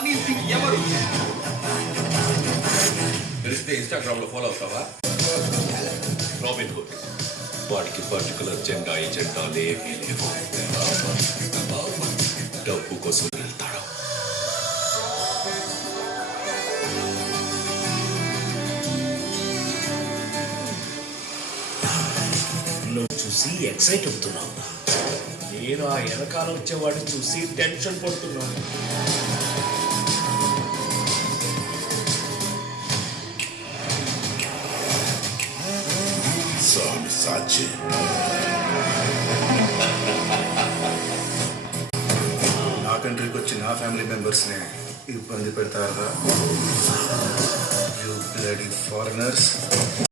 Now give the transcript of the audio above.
Honey Singh ఎవరు? తెలిస్తే Instagram లో ఫాలో అవుతావా? Robin hood. వాడికి పర్టికులర్ జెండా ఏజెండాలేమీ లేవు. డబ్బు కోసం వెళ్తాడు. నువ్వు చూసి ఎక్సైట్ అవుతున్నావు. నేను ఆ వెనకాల వచ్చేవాడిని చూసి టెన్షన్ పడుతున్నాను. స్వామి సాచి నా కంట్రీకి వచ్చి నా ఫ్యామిలీ మెంబర్స్ని ఇబ్బంది పెడతారా? You bloody foreigners.